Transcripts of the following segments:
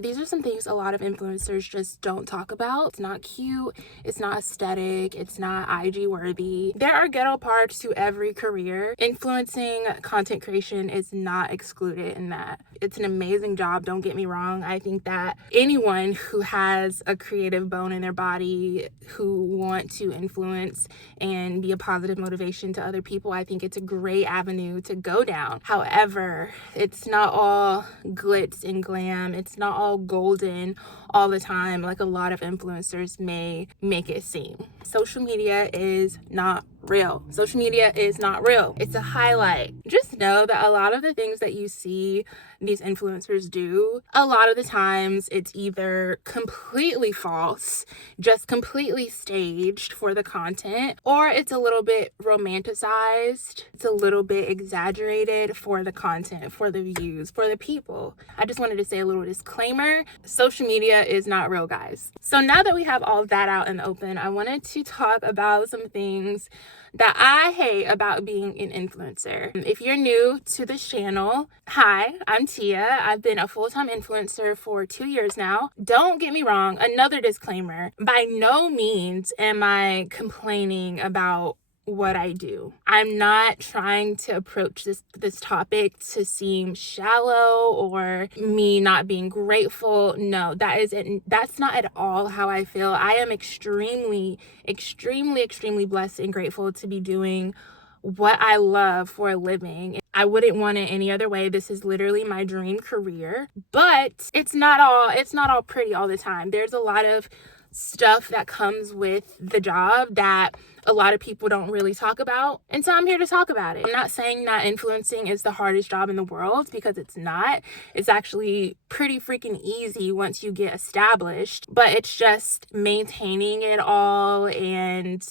These are some things a lot of influencers just don't talk about. It's not cute, it's not aesthetic, it's not IG worthy. There are ghetto parts to every career. Influencing content creation is not excluded in that. It's an amazing job, don't get me wrong. I think that anyone who has a creative bone in their body, who want to influence and be a positive motivation to other people, I think it's a great avenue to go down. However, it's not all glitz and glam. It's not all golden all the time like a lot of influencers may make it seem. Social media is not real. Social media is not real. It's a highlight. Just know that a lot of the things that you see these influencers do, a lot of the times it's either completely false, just completely staged for the content, or it's a little bit romanticized. It's a little bit exaggerated for the content, for the views, for the people. I just wanted to say a little disclaimer. Social media is not real, guys. So now that we have all of that out in the open, I wanted to talk about some things that I hate about being an influencer. If you're new to this channel, hi, I'm Tia. I've been a full-time influencer for 2 years now. Don't get me wrong, another disclaimer. By no means am I complaining about what I do. I'm not trying to approach this topic to seem shallow or me not being grateful. No, that's not at all how I feel. I am extremely blessed and grateful to be doing what I love for a living. I wouldn't want it any other way. This is literally my dream career, but it's not all pretty all the time. There's a lot of stuff that comes with the job that a lot of people don't really talk about, and so I'm here to talk about it. I'm not saying that influencing is the hardest job in the world, because it's not. It's actually pretty freaking easy once you get established, but it's just maintaining it all and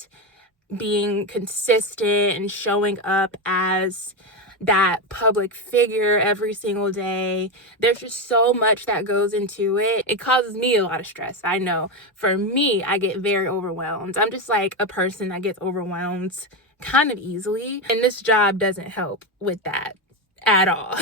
being consistent and showing up as that public figure every single day. There's just so much that goes into it. It causes me a lot of stress. I know for me, I get very overwhelmed. I'm just like a person that gets overwhelmed kind of easily, and this job doesn't help with that at all.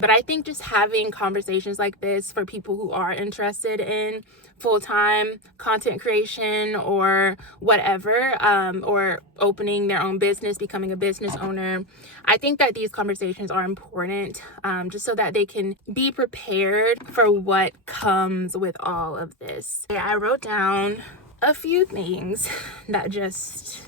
But I think just having conversations like this for people who are interested in full-time content creation or whatever, or opening their own business, becoming a business owner, I think that these conversations are important, just so that they can be prepared for what comes with all of this. I wrote down a few things that just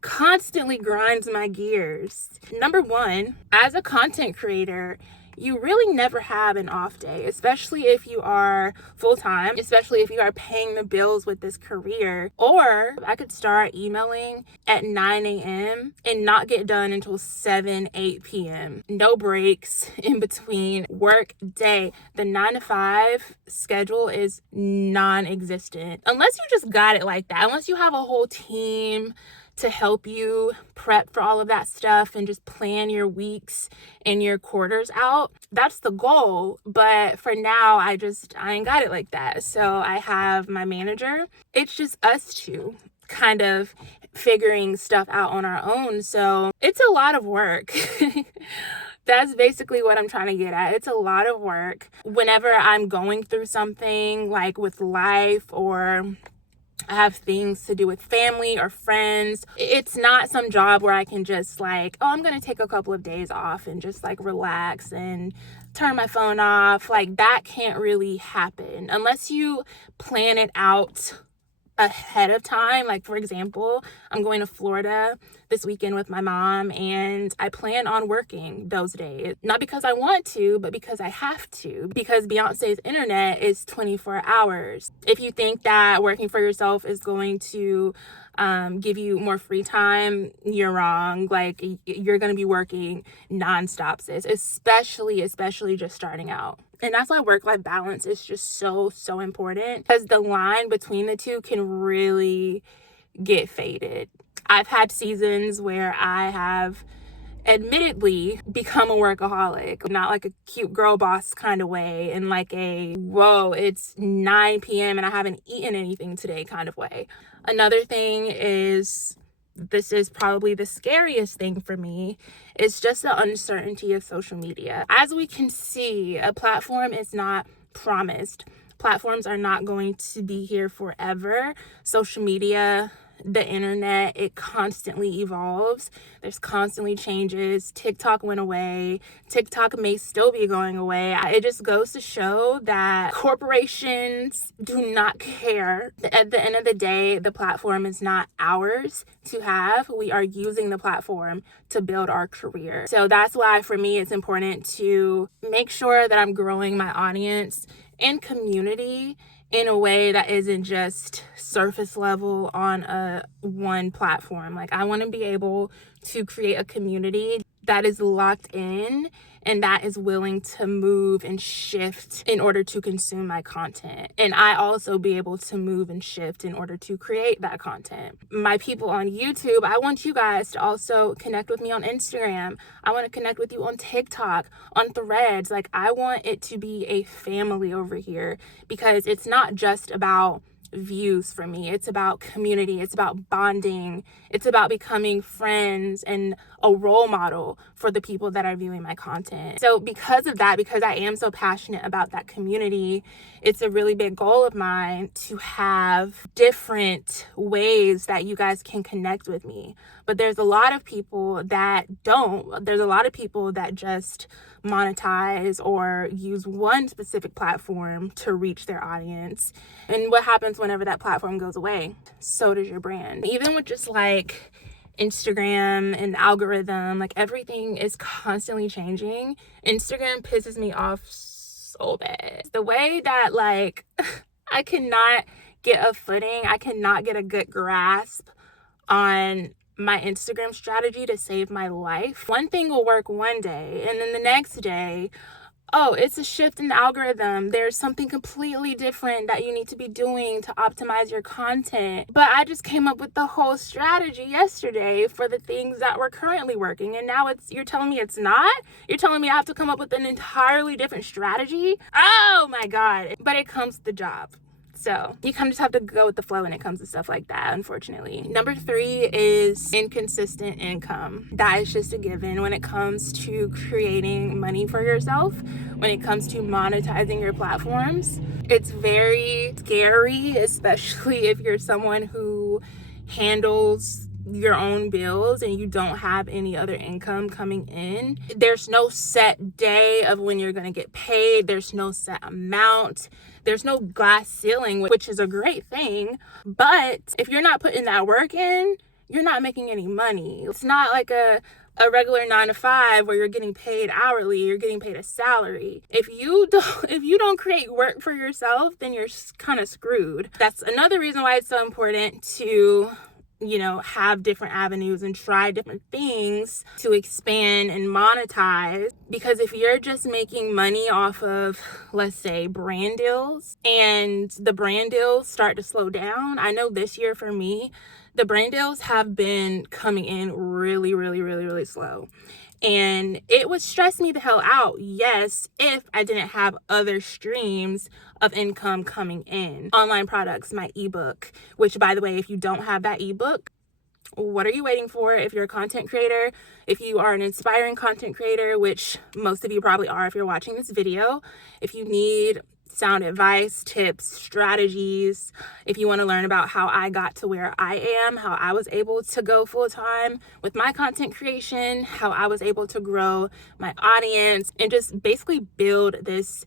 constantly grinds my gears. Number one, as a content creator, you really never have an off day, especially if you are full-time, especially if you are paying the bills with this career. Or I could start emailing at 9 a.m. and not get done until 8 p.m. No breaks in between work day. The 9 to 5 schedule is non-existent. Unless you just got it like that, unless you have a whole team to help you prep for all of that stuff and just plan your weeks and your quarters out. That's the goal. But for now, I ain't got it like that. So I have my manager. It's just us two kind of figuring stuff out on our own. So it's a lot of work. That's basically what I'm trying to get at. It's a lot of work. Whenever I'm going through something like with life, or I have things to do with family or friends, it's not some job where I can just like, oh, I'm going to take a couple of days off and just like relax and turn my phone off. Like, that can't really happen unless you plan it out ahead of time. Like, for example, I'm going to Florida this weekend with my mom, and I plan on working those days, not because I want to, but because I have to, because Beyonce's internet is 24 hours. If you think that working for yourself is going to give you more free time, you're wrong. Like, you're going to be working nonstop, sis, especially just starting out. And that's why work-life balance is just so important, because the line between the two can really get faded. I've had seasons where I have admittedly become a workaholic, not like a cute girl boss kind of way, in like a, whoa, it's 9 p.m. and I haven't eaten anything today kind of way. Another thing is, this is probably the scariest thing for me, is just the uncertainty of social media. As we can see, a platform is not promised. Platforms are not going to be here forever. Social media, the internet, it constantly evolves. There's constantly changes. TikTok went away. TikTok may still be going away. It just goes to show that corporations do not care. At the end of the day, the platform is not ours to have. We are using the platform to build our career. So that's why for me, it's important to make sure that I'm growing my audience and community in a way that isn't just surface level on one platform. Like, I want to be able to create a community that is locked in and that is willing to move and shift in order to consume my content. And I also be able to move and shift in order to create that content. My people on YouTube, I want you guys to also connect with me on Instagram. I want to connect with you on TikTok, on Threads. Like, I want it to be a family over here, because it's not just about views for me. It's about community. It's about bonding. It's about becoming friends and a role model for the people that are viewing my content. So because of that, because I am so passionate about that community, it's a really big goal of mine to have different ways that you guys can connect with me. But there's a lot of people that don't. There's a lot of people that just monetize or use one specific platform to reach their audience. And what happens whenever that platform goes away? So does your brand. Even with just like Instagram and the algorithm, like, everything is constantly changing. Instagram pisses me off so bad. The way that, like, I cannot get a footing, I cannot get a good grasp on my Instagram strategy to save my life. One thing will work one day, and then the next day, oh, it's a shift in the algorithm. There's something completely different that you need to be doing to optimize your content. But I just came up with the whole strategy yesterday for the things that were currently working, and now you're telling me it's not? You're telling me I have to come up with an entirely different strategy? Oh my God. But it comes with the job. So you kind of just have to go with the flow when it comes to stuff like that, unfortunately. Number 3 is inconsistent income. That is just a given when it comes to creating money for yourself, when it comes to monetizing your platforms. It's very scary, especially if you're someone who handles your own bills and you don't have any other income coming in. There's no set day of when you're going to get paid. There's no set amount. There's no glass ceiling, which is a great thing. But if you're not putting that work in, you're not making any money. It's not like a regular 9-to-5 where you're getting paid hourly, you're getting paid a salary. If you don't create work for yourself, then you're kind of screwed. That's another reason why it's so important to have different avenues and try different things to expand and monetize. Because if you're just making money off of, let's say, brand deals, and the brand deals start to slow down, I know this year for me, the brand deals have been coming in really, really, really, really slow. And it would stress me the hell out, yes, if I didn't have other streams of income coming in. Online products, my ebook, which, by the way, if you don't have that ebook, what are you waiting for? If you're a content creator, if you are an inspiring content creator, which most of you probably are if you're watching this video, if you need sound advice, tips, strategies, if you want to learn about how I got to where I am, how I was able to go full time with my content creation, how I was able to grow my audience and just basically build this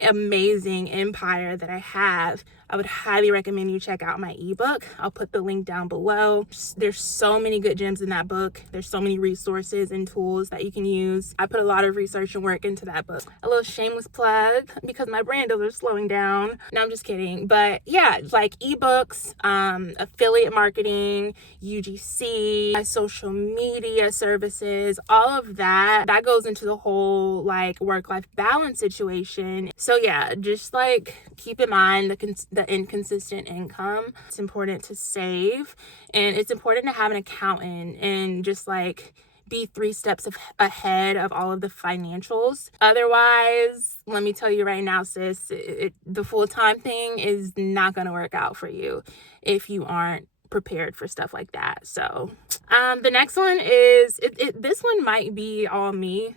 amazing empire that I have, I would highly recommend you check out my ebook. I'll put the link down below. There's so many good gems in that book. There's so many resources and tools that you can use. I put a lot of research and work into that book. A little shameless plug because my brand deals are slowing down. No, I'm just kidding. But yeah, like ebooks, affiliate marketing, UGC, my social media services, all of that goes into the whole like work-life balance situation. So yeah, just like keep in mind the inconsistent income. It's important to save, and it's important to have an accountant and just like be 3 steps ahead of all of the financials. Otherwise, let me tell you right now, sis, the full-time thing is not going to work out for you if you aren't prepared for stuff like that. So the next one is this one might be all me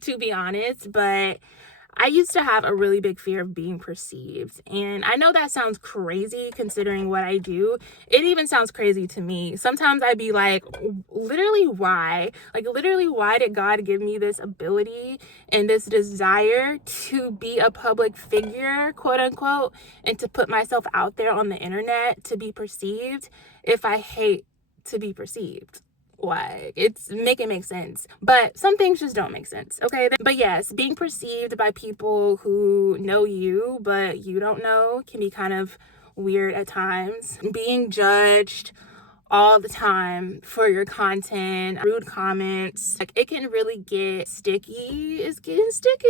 to be honest, but I used to have a really big fear of being perceived. And I know that sounds crazy considering what I do. It even sounds crazy to me. Sometimes I'd be like, literally, why? Like, literally, why did God give me this ability and this desire to be a public figure, quote unquote, and to put myself out there on the internet to be perceived if I hate to be perceived? Like, it's make it make sense, but some things just don't make sense. Okay, but yes, being perceived by people who know you but you don't know can be kind of weird at times. Being judged all the time for your content, rude comments, like, it can really get sticky. It's getting sticky.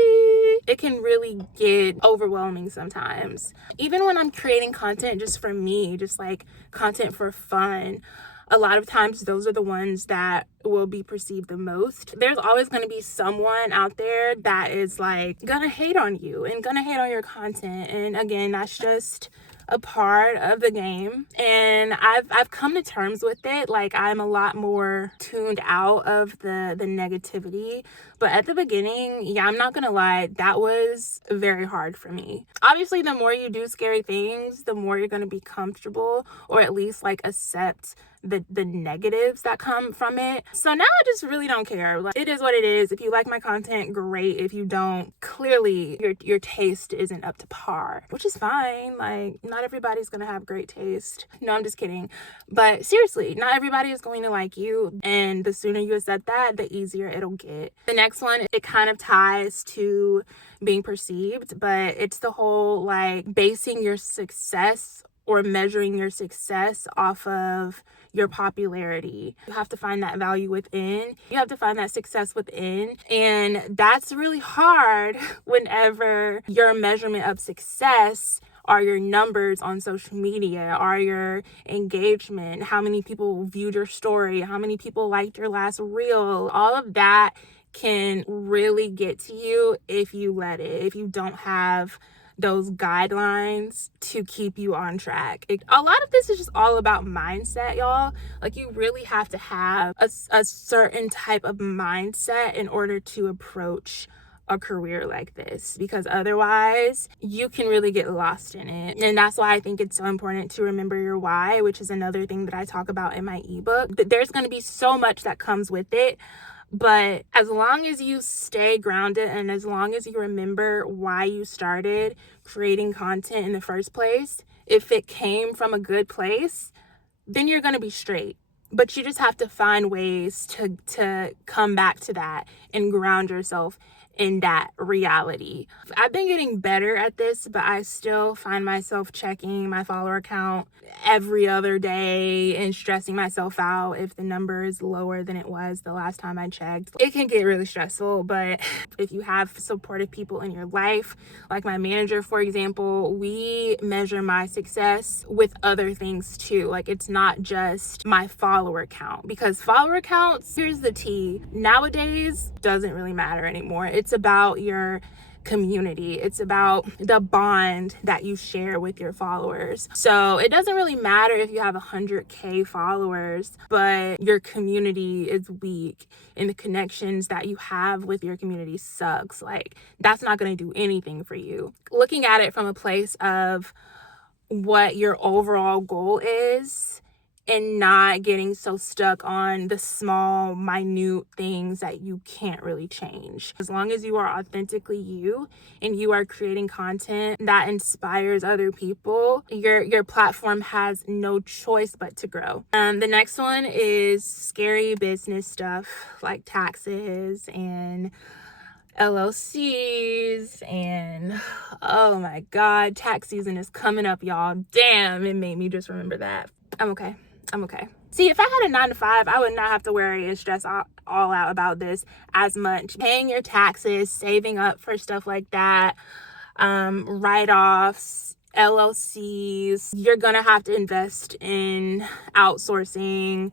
It can really get overwhelming sometimes. Even when I'm creating content just for me, just like content for fun, a lot of times those are the ones that will be perceived the most. There's always going to be someone out there that is like gonna hate on you and gonna hate on your content. And again, that's just a part of the game, and I've come to terms with it. Like, I'm a lot more tuned out of the negativity, but at the beginning, yeah, I'm not gonna lie, that was very hard for me. Obviously, the more you do scary things, the more you're gonna be comfortable, or at least like accept the negatives that come from it. So now I just really don't care. Like, it is what it is. If you like my content, great. If you don't, clearly your taste isn't up to par, which is fine. Like, not everybody's gonna have great taste. No, I'm just kidding. But seriously, not everybody is going to like you, and the sooner you accept that, the easier it'll get. The next one, it kind of ties to being perceived, but it's the whole like basing your success or measuring your success off of your popularity. You have to find that value within. You have to find that success within. And that's really hard whenever your measurement of success are your numbers on social media, are your engagement, how many people viewed your story, how many people liked your last reel. All of that can really get to you if you let it, if you don't have those guidelines to keep you on track. A lot of this is just all about mindset, y'all. Like, you really have to have a certain type of mindset in order to approach a career like this, because otherwise you can really get lost in it. And that's why I think it's so important to remember your why, which is another thing that I talk about in my ebook. There's going to be so much that comes with it, but as long as you stay grounded and as long as you remember why you started creating content in the first place, if it came from a good place, then you're going to be straight. But you just have to find ways to come back to that and ground yourself in that reality. I've been getting better at this, but I still find myself checking my follower count every other day and stressing myself out if the number is lower than it was the last time I checked. It can get really stressful, but if you have supportive people in your life, like my manager, for example, we measure my success with other things too. Like, it's not just my follower count, because follower counts, here's the tea, nowadays doesn't really matter anymore. It's about your community. It's about the bond that you share with your followers. So it doesn't really matter if you have 100K followers, but your community is weak and the connections that you have with your community sucks. Like, that's not going to do anything for you. Looking at it from a place of what your overall goal is, and not getting so stuck on the small, minute things that you can't really change. As long as you are authentically you and you are creating content that inspires other people, your platform has no choice but to grow. The next one is scary business stuff like taxes and LLCs, and oh my God, tax season is coming up, y'all. Damn, it made me just remember that. I'm okay. See, if I had a 9-to-5, I would not have to worry and stress all out about this as much. Paying your taxes, saving up for stuff like that, write-offs, LLCs, you're gonna have to invest in outsourcing,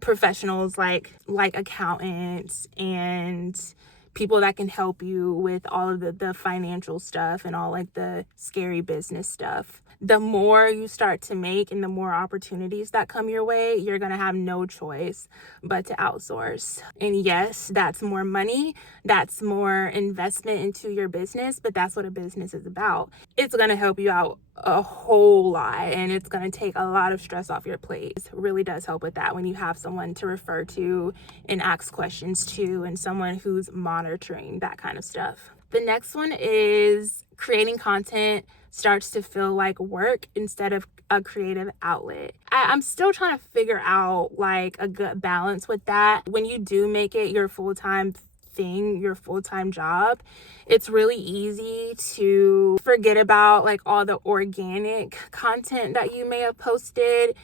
professionals like accountants and people that can help you with all of the financial stuff and all like the scary business stuff. The more you start to make and the more opportunities that come your way, you're going to have no choice but to outsource. And yes, that's more money, that's more investment into your business, but that's what a business is about. It's going to help you out a whole lot, and it's going to take a lot of stress off your plate. It really does help with that when you have someone to refer to and ask questions to, and someone who's monitoring that kind of stuff. The next one is creating content starts to feel like work instead of a creative outlet. I'm still trying to figure out like a good balance with that. When you do make it your full-time thing, your full-time job, it's really easy to forget about like all the organic content that you may have posted,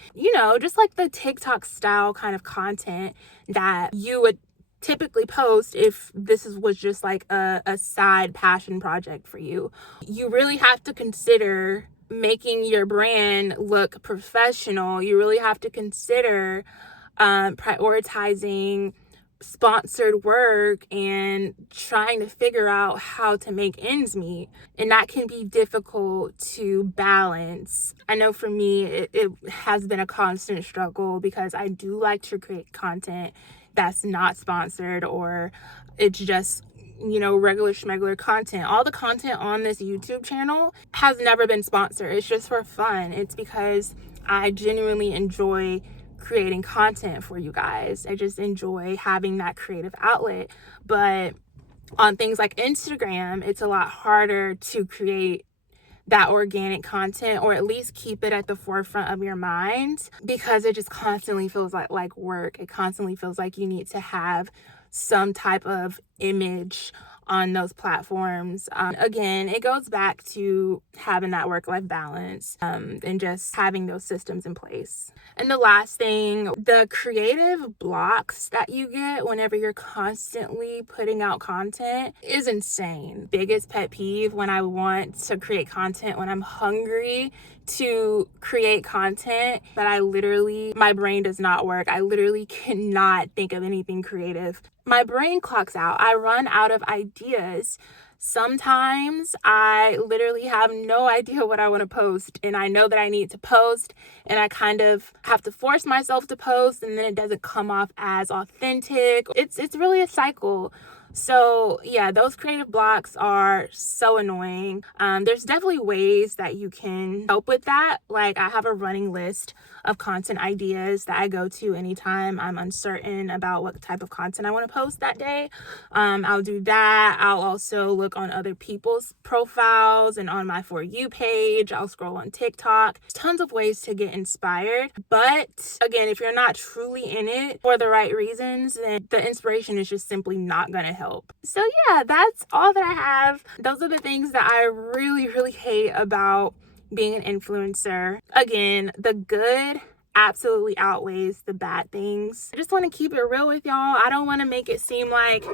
just like the TikTok style kind of content that you would typically post if was just like a side passion project for you. You really have to consider making your brand look professional. You really have to consider prioritizing sponsored work and trying to figure out how to make ends meet. And that can be difficult to balance. I know for me, it has been a constant struggle because I do like to create content that's not sponsored, or it's just regular schmegular content. All the content on this YouTube channel has never been sponsored. It's just for fun. It's because I genuinely enjoy creating content for you guys. I just enjoy having that creative outlet. But on things like Instagram, it's a lot harder to create that organic content, or at least keep it at the forefront of your mind, because it just constantly feels like work. It constantly feels like you need to have some type of image on those platforms. Again, it goes back to having that work-life balance and just having those systems in place. And the last thing, the creative blocks that you get whenever you're constantly putting out content is insane. Biggest pet peeve when I want to create content, when I'm hungry to create content, but my brain does not work. I literally cannot think of anything creative. My brain clocks out. I run out of ideas. Sometimes I literally have no idea what I want to post, and I know that I need to post, and I kind of have to force myself to post, and then it doesn't come off as authentic. It's really a cycle. So yeah, those creative blocks are so annoying. There's definitely ways that you can help with that. Like, I have a running list of content ideas that I go to anytime I'm uncertain about what type of content I want to post that day. I'll do that. I'll also look on other people's profiles and on my For You page. I'll scroll on TikTok. Tons of ways to get inspired. But again, if you're not truly in it for the right reasons, then the inspiration is just simply not going to help. So yeah, that's all that I have. Those are the things that I really, really hate about being an influencer. Again, the good absolutely outweighs the bad things. I just want to keep it real with y'all. I don't want to make it seem like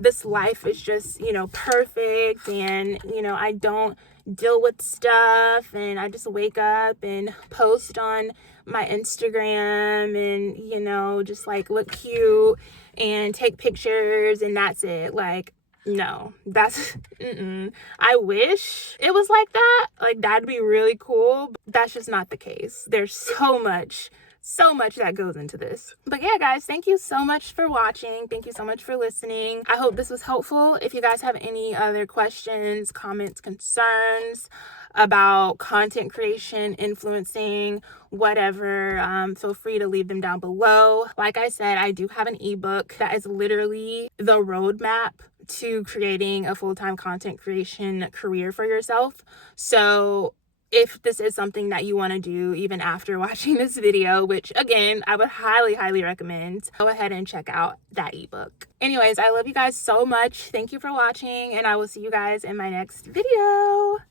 this life is just, perfect, and, I don't deal with stuff, and I just wake up and post on my Instagram and, just like look cute and take pictures, and that's it. Like, no, that's I wish it was like that. Like, that'd be really cool, but that's just not the case. There's so much that goes into this. But yeah, guys, thank you so much for watching. Thank you so much for listening. I hope this was helpful. If you guys have any other questions, comments, concerns about content creation, influencing, whatever, feel free to leave them down below. Like I said, I do have an ebook that is literally the roadmap to creating a full-time content creation career for yourself. So if this is something that you want to do even after watching this video, which again, I would highly, highly recommend, go ahead and check out that ebook. Anyways, I love you guys so much. Thank you for watching, and I will see you guys in my next video.